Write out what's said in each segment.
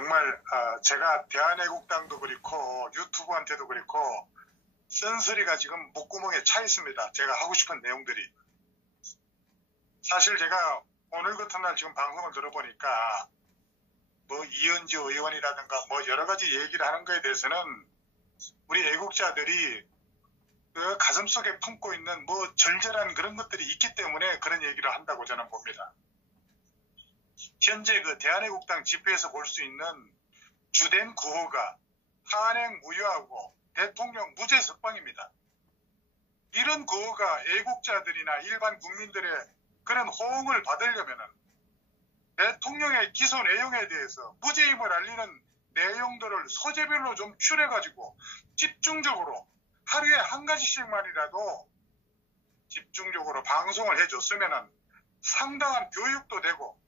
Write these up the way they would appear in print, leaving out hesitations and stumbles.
정말 제가 대한애국당도 그렇고 유튜브한테도 그렇고 쓴소리가 지금 목구멍에 차 있습니다. 제가 하고 싶은 내용들이. 사실 제가 오늘 같은 날 지금 방송을 들어보니까 뭐 이은지 의원이라든가 뭐 여러 가지 얘기를 하는 거에 대해서는 우리 애국자들이 그 가슴속에 품고 있는 뭐 절절한 그런 것들이 있기 때문에 그런 얘기를 한다고 저는 봅니다. 현재 그 대한애국당 집회에서 볼 수 있는 주된 구호가 탄핵 무효하고 대통령 무죄 석방입니다. 이런 구호가 애국자들이나 일반 국민들의 그런 호응을 받으려면 대통령의 기소 내용에 대해서 무죄임을 알리는 내용들을 소재별로 좀 추려가지고 집중적으로 하루에 한 가지씩만이라도 집중적으로 방송을 해줬으면 상당한 교육도 되고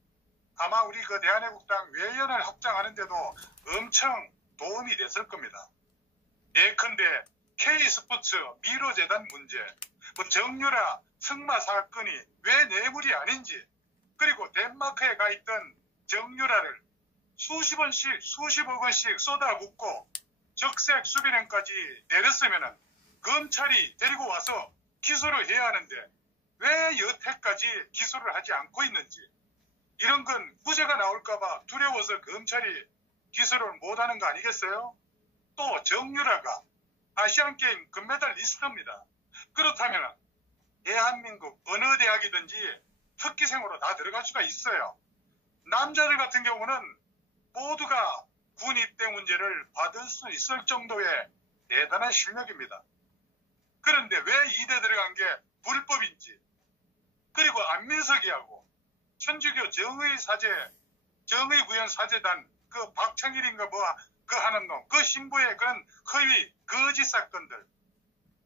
아마 우리 그 대한애국당 외연을 확장하는 데도 엄청 도움이 됐을 겁니다. 예컨대 K스포츠 미로재단 문제, 뭐 정유라 승마 사건이 왜 뇌물이 아닌지, 그리고 덴마크에 가 있던 정유라를 수십억 원씩 쏟아붓고 적색 수배령까지 내렸으면 검찰이 데리고 와서 기소를 해야 하는데 왜 여태까지 기소를 하지 않고 있는지, 이런 건 무죄가 나올까봐 두려워서 검찰이 기소를 못하는 거 아니겠어요? 또 정유라가 아시안게임 금메달리스트입니다. 그렇다면 대한민국 어느 대학이든지 특기생으로 다 들어갈 수가 있어요. 남자들 같은 경우는 모두가 군 입대 문제를 받을 수 있을 정도의 대단한 실력입니다. 그런데 왜 이대 들어간 게 불법인지, 그리고 안민석이하고 천주교 정의구현 사제단 그 박창일인가 뭐 그 하는 놈, 그 신부의 그런 허위 거짓 사건들,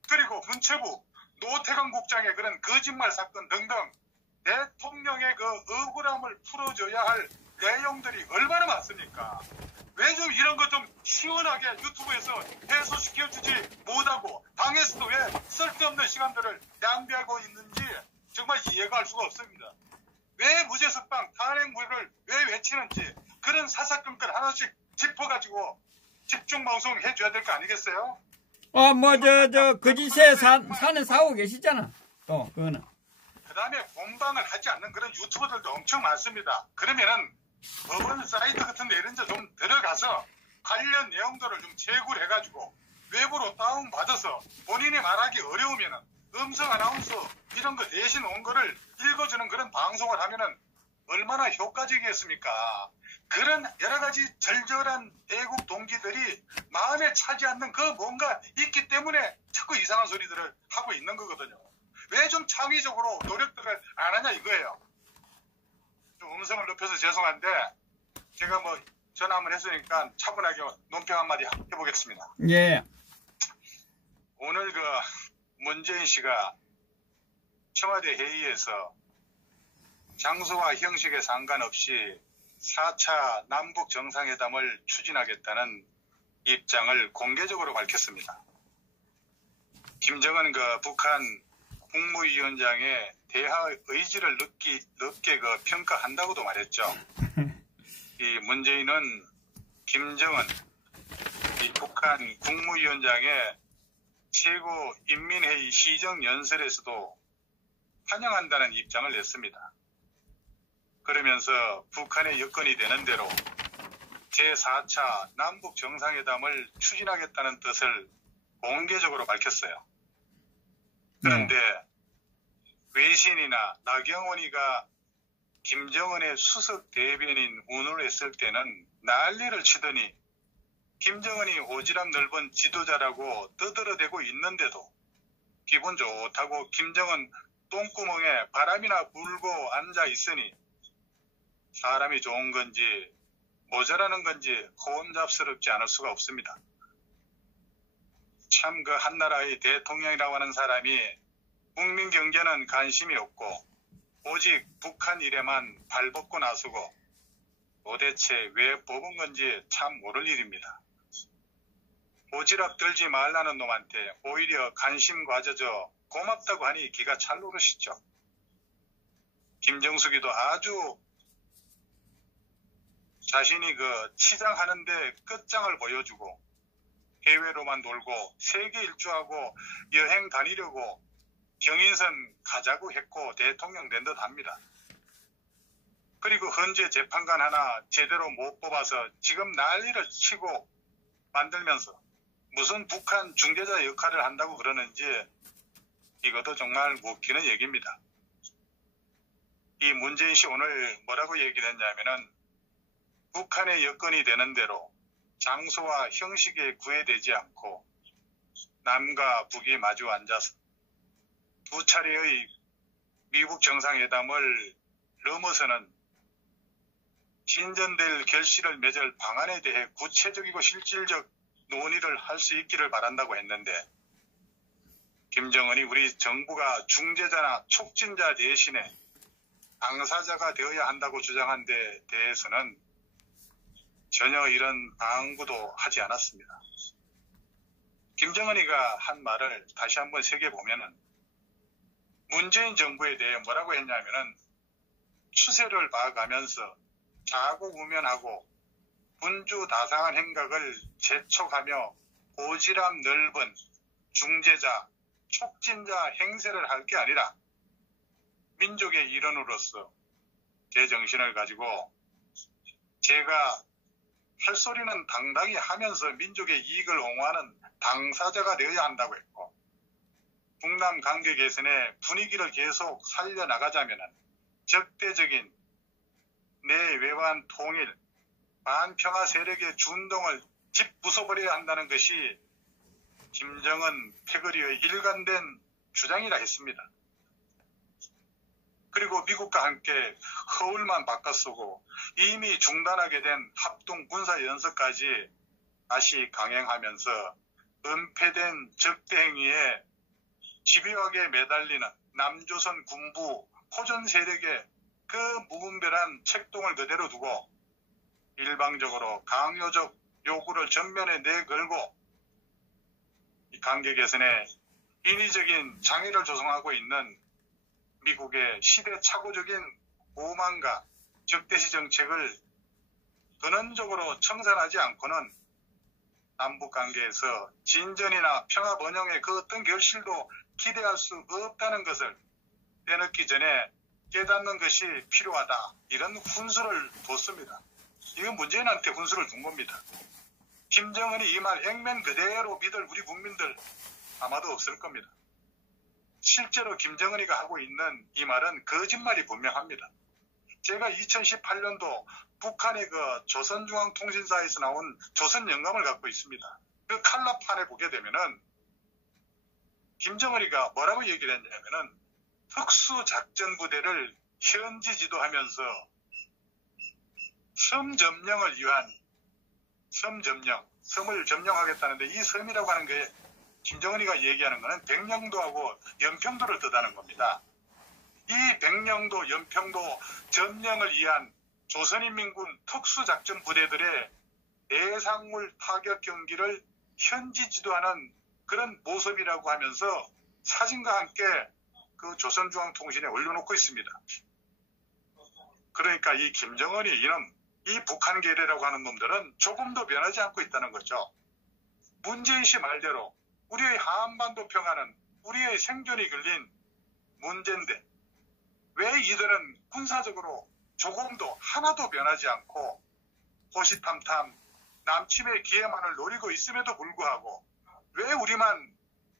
그리고 문체부 노태강 국장의 그런 거짓말 사건 등등 대통령의 그 억울함을 풀어줘야 할 내용들이 얼마나 많습니까? 왜 좀 이런 거 좀 시원하게 유튜브에서 해소시켜주지 못하고 당에서도 왜 쓸데없는 시간들을 낭비하고 있는지 정말 이해가 할 수가 없습니다. 왜 무죄석방 탄핵무효를 왜 외치는지 그런 사사건건 하나씩 짚어가지고 집중방송 해줘야 될 거 아니겠어요? 거짓에 사는 사고 계시잖아. 또, 그거는. 그 다음에 공방을 하지 않는 그런 유튜버들도 엄청 많습니다. 그러면은 법원 사이트 같은 데 이런 데 좀 들어가서 관련 내용들을 좀 제굴해가지고 외부로 다운받아서 본인이 말하기 어려우면은 음성 아나운서 이런 거 대신 온 거를 읽어주는 그런 방송을 하면은 얼마나 효과적이겠습니까? 그런 여러 가지 절절한 애국 동기들이 마음에 차지 않는 그 뭔가 있기 때문에 자꾸 이상한 소리들을 하고 있는 거거든요. 왜 좀 창의적으로 노력들을 안 하냐 이거예요. 좀 음성을 높여서 죄송한데 제가 뭐 전화 한번 했으니까 차분하게 논평 한마디 해보겠습니다. 예. 오늘 그 문재인 씨가 청와대 회의에서 장소와 형식에 상관없이 4차 남북 정상회담을 추진하겠다는 입장을 공개적으로 밝혔습니다. 김정은 그 북한 국무위원장의 대화 의지를 높게 그 평가한다고도 말했죠. 이 문재인은 김정은 이 북한 국무위원장의 최고 인민회의 시정연설에서도 환영한다는 입장을 냈습니다. 그러면서 북한의 여건이 되는 대로 제4차 남북 정상회담을 추진하겠다는 뜻을 공개적으로 밝혔어요. 그런데 외신이나 나경원이가 김정은의 수석 대변인 운운을 했을 때는 난리를 치더니 김정은이 오지랖 넓은 지도자라고 떠들어대고 있는데도 기분 좋다고 김정은 똥구멍에 바람이나 불고 앉아 있으니 사람이 좋은 건지 모자라는 건지 혼잡스럽지 않을 수가 없습니다. 참 그 한나라의 대통령이라고 하는 사람이 국민 경제는 관심이 없고 오직 북한 일에만 발벗고 나서고 도대체 왜 뽑은 건지 참 모를 일입니다. 오지랖 떨지 말라는 놈한테 오히려 관심 가져줘 고맙다고 하니 기가 찰 노릇이죠. 김정숙이도 아주 자신이 그 치장하는데 끝장을 보여주고 해외로만 놀고 세계 일주하고 여행 다니려고 경인선 가자고 했고 대통령 된 듯 합니다. 그리고 헌재 재판관 하나 제대로 못 뽑아서 지금 난리를 치고 만들면서 무슨 북한 중재자 역할을 한다고 그러는지 이것도 정말 웃기는 얘기입니다. 이 문재인 씨 오늘 뭐라고 얘기를 했냐면은 북한의 여건이 되는 대로 장소와 형식에 구애되지 않고 남과 북이 마주 앉아서 두 차례의 미국 정상회담을 넘어서는 진전될 결실을 맺을 방안에 대해 구체적이고 실질적 논의를 할 수 있기를 바란다고 했는데 김정은이 우리 정부가 중재자나 촉진자 대신에 당사자가 되어야 한다고 주장한 데 대해서는 전혀 이런 방구도 하지 않았습니다. 김정은이가 한 말을 다시 한번 새겨보면은 문재인 정부에 대해 뭐라고 했냐면은 추세를 봐가면서 자고우면하고 분주다상한 행각을 재촉하며 오지랖 넓은 중재자, 촉진자 행세를 할 게 아니라 민족의 일원으로서 제 정신을 가지고 제가 할 소리는 당당히 하면서 민족의 이익을 옹호하는 당사자가 되어야 한다고 했고 북남 관계 개선의 분위기를 계속 살려나가자면 적대적인 내외환 통일, 반평화 세력의 준동을 집부숴버려야 한다는 것이 김정은 패거리의 일관된 주장이라 했습니다. 그리고 미국과 함께 허울만 바꿔쓰고 이미 중단하게 된 합동 군사연습까지 다시 강행하면서 은폐된 적대 행위에 집요하게 매달리는 남조선 군부 호전 세력의 그 무분별한 책동을 그대로 두고 일방적으로 강요적 요구를 전면에 내걸고 이 관계 개선에 인위적인 장애를 조성하고 있는 미국의 시대착오적인 오만과 적대시 정책을 근원적으로 청산하지 않고는 남북관계에서 진전이나 평화 번영의 그 어떤 결실도 기대할 수 없다는 것을 때늦기 전에 깨닫는 것이 필요하다. 이런 훈수를 뒀습니다. 이건 문재인한테 훈수를 둔 겁니다. 김정은이 이 말 액면 그대로 믿을 우리 국민들 아마도 없을 겁니다. 실제로 김정은이가 하고 있는 이 말은 거짓말이 분명합니다. 제가 2018년도 북한의 그 조선중앙통신사에서 나온 조선영감을 갖고 있습니다. 그 칼라판에 보게 되면은 김정은이가 뭐라고 얘기를 했냐면은 특수작전부대를 현지 지도하면서 섬 점령을 위한 섬을 점령하겠다는데 이 섬이라고 하는 게 김정은이가 얘기하는 것은 백령도하고 연평도를 뜻하는 겁니다. 이 백령도, 연평도 점령을 위한 조선인민군 특수작전부대들의 대상물 타격 경기를 현지 지도하는 그런 모습이라고 하면서 사진과 함께 그 조선중앙통신에 올려놓고 있습니다. 그러니까 이 김정은이 이놈, 이 북한 계례라고 하는 놈들은 조금도 변하지 않고 있다는 거죠. 문재인 씨 말대로 우리의 한반도 평화는 우리의 생존이 걸린 문제인데 왜 이들은 군사적으로 조금도 하나도 변하지 않고 호시탐탐 남침의 기회만을 노리고 있음에도 불구하고 왜 우리만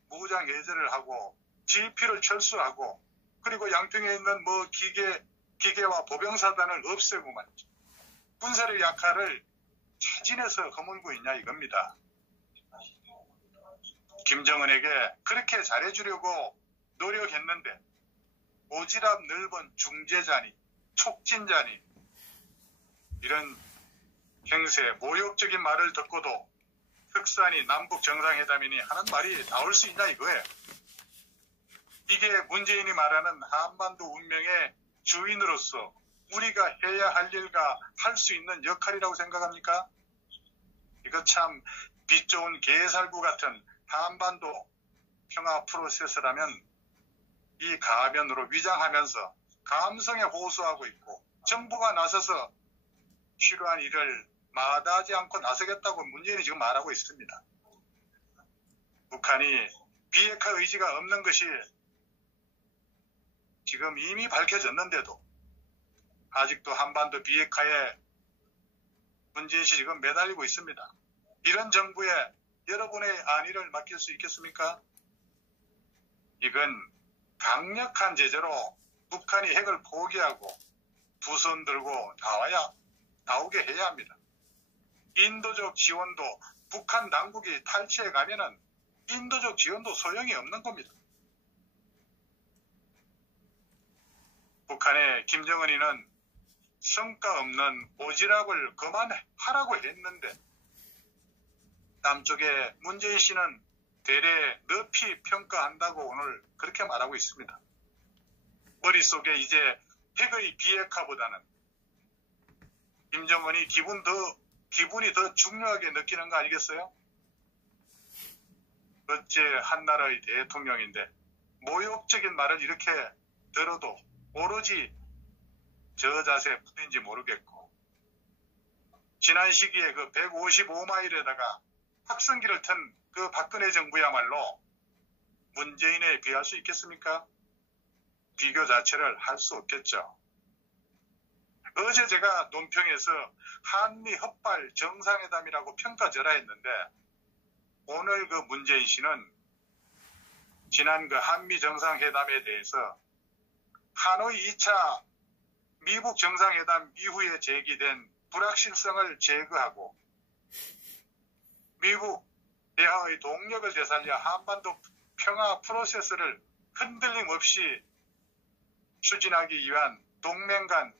무장 해제를 하고 지피를 철수하고 그리고 양평에 있는 뭐 기계와 보병사단을 없애고 말이죠. 군사력 약화를 차진해서 허물고 있냐 이겁니다. 김정은에게 그렇게 잘해주려고 노력했는데 오지랖 넓은 중재자니 촉진자니 이런 행세 모욕적인 말을 듣고도 흑산이 남북 정상회담이니 하는 말이 나올 수 있냐 이거예요. 이게 문재인이 말하는 한반도 운명의 주인으로서 우리가 해야 할 일과 할 수 있는 역할이라고 생각합니까? 이거 참 빛 좋은 게살구 같은 한반도 평화 프로세스라면 이 가면으로 위장하면서 감성에 호소하고 있고 정부가 나서서 필요한 일을 마다하지 않고 나서겠다고 문재인이 지금 말하고 있습니다. 북한이 비핵화 의지가 없는 것이 지금 이미 밝혀졌는데도 아직도 한반도 비핵화에 문재인 씨 지금 매달리고 있습니다. 이런 정부에 여러분의 안위를 맡길 수 있겠습니까? 이건 강력한 제재로 북한이 핵을 포기하고 두 손 들고 나오게 해야 합니다. 인도적 지원도 북한 당국이 탈취해 가면은 인도적 지원도 소용이 없는 겁니다. 북한의 김정은이는 성과 없는 오지랖을 그만하라고 했는데 남쪽의 문재인 씨는 대래 높이 평가한다고 오늘 그렇게 말하고 있습니다. 머릿속에 이제 핵의 비핵화보다는 김정은이 기분이 더 중요하게 느끼는 거 아니겠어요? 어째 한나라의 대통령인데 모욕적인 말을 이렇게 들어도 오로지 저 자세뿐인지 모르겠고 지난 시기에 그 155마일에다가 확성기를 튼 그 박근혜 정부야말로 문재인에 비할 수 있겠습니까? 비교 자체를 할 수 없겠죠. 어제 제가 논평에서 한미 헛발 정상회담이라고 평가절하했는데 오늘 그 문재인 씨는 지난 그 한미 정상회담에 대해서 하노이 2차 미국 정상회담 이후에 제기된 불확실성을 제거하고 미국 대화의 동력을 되살려 한반도 평화 프로세스를 흔들림 없이 추진하기 위한 동맹 간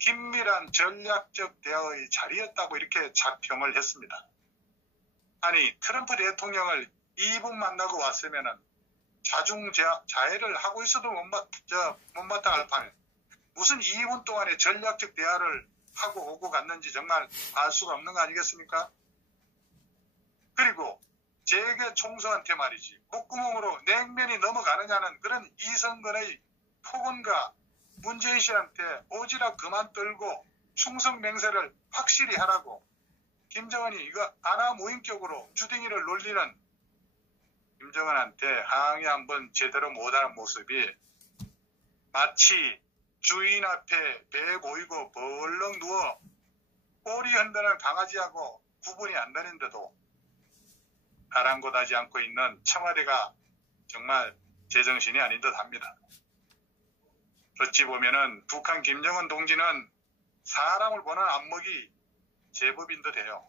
긴밀한 전략적 대화의 자리였다고 이렇게 자평을 했습니다. 아니 트럼프 대통령을 2분 만나고 왔으면은 자중자애를 하고 있어도 못마땅할 판에 무슨 2분 동안에 전략적 대화를 하고 오고 갔는지 정말 알 수가 없는 거 아니겠습니까? 그리고 재계 총수한테 말이지 목구멍으로 냉면이 넘어가느냐는 그런 이성근의 폭언과 문재인 씨한테 오지랖 그만 떨고 충성 맹세를 확실히 하라고 김정은이 이거 아나무인격으로 주댕이를 놀리는 김정은한테 항의 한번 제대로 못하는 모습이 마치 주인 앞에 배 보이고 벌렁 누워 꼬리 흔드는 강아지하고 구분이 안 되는데도 아랑곳하지 않고 있는 청와대가 정말 제정신이 아닌 듯 합니다. 어찌 보면은 북한 김정은 동지는 사람을 보는 안목이 제법인 듯 해요.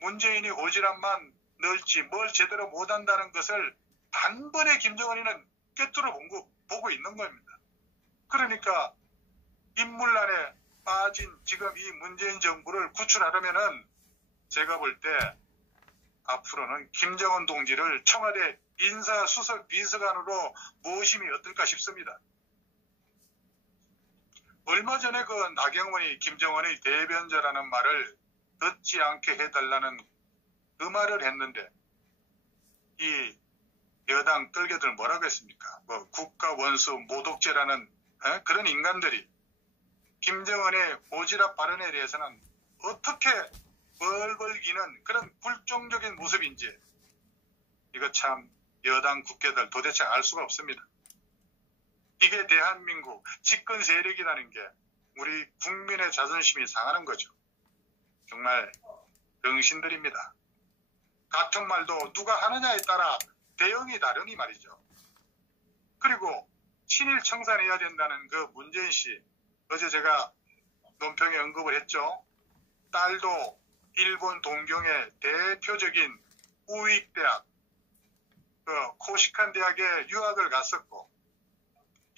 문재인이 오지랖만 넓지 뭘 제대로 못한다는 것을 단번에 김정은이는 꿰뚫어 보고 있는 겁니다. 그러니까 인물난에 빠진 지금 이 문재인 정부를 구출하려면은 제가 볼 때 앞으로는 김정은 동지를 청와대 인사수석 비서관으로 모심이 어떨까 싶습니다. 얼마 전에 그 나경원이 김정은의 대변자라는 말을 듣지 않게 해달라는 그 말을 했는데 이 여당 떨개들 뭐라고 했습니까? 뭐 국가 원수 모독죄라는 그런 인간들이 김정은의 오지랖 발언에 대해서는 어떻게 벌벌 기는 그런 불종적인 모습인지 이거 참 여당 국회들 도대체 알 수가 없습니다. 이게 대한민국 집권 세력이라는 게 우리 국민의 자존심이 상하는 거죠. 정말 병신들입니다. 같은 말도 누가 하느냐에 따라 대응이 다르니 말이죠. 그리고 친일 청산해야 된다는 그 문재인 씨 어제 제가 논평에 언급을 했죠. 딸도 일본 동경의 대표적인 우익대학 그 코시칸 대학에 유학을 갔었고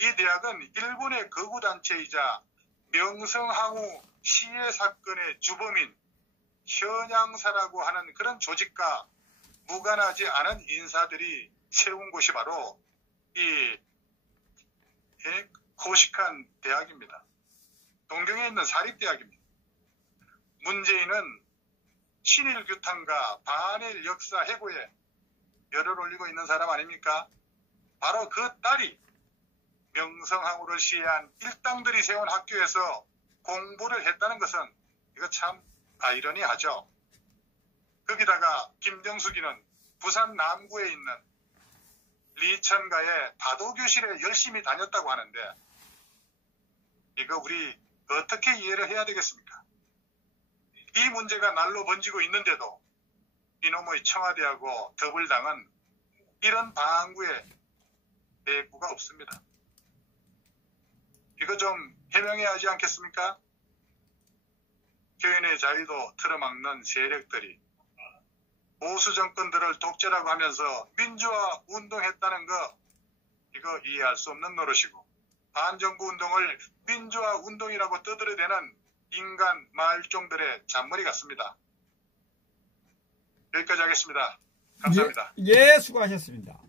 이 대학은 일본의 거구단체이자 명성황후 시해 사건의 주범인 현양사라고 하는 그런 조직과 무관하지 않은 인사들이 세운 곳이 바로 이 코시칸 대학입니다. 동경에 있는 사립대학입니다. 문재인은 친일 규탄과 반일 역사 해고에 열을 올리고 있는 사람 아닙니까? 바로 그 딸이 명성황후를 시해한 일당들이 세운 학교에서 공부를 했다는 것은 이거 참 아이러니하죠. 거기다가 김병숙이는 부산 남구에 있는 리천가의 다도교실에 열심히 다녔다고 하는데 이거 우리 어떻게 이해를 해야 되겠습니까? 이 문제가 날로 번지고 있는데도 이놈의 청와대하고 더불당은 이런 방구에 대꾸가 없습니다. 이거 좀 해명해야 하지 않겠습니까? 교인의 자유도 틀어막는 세력들이 보수 정권들을 독재라고 하면서 민주화 운동했다는 거 이거 이해할 수 없는 노릇이고 반정부 운동을 민주화 운동이라고 떠들어대는 인간 말종들의 잔머리 같습니다. 여기까지 하겠습니다. 감사합니다. 예, 수고하셨습니다.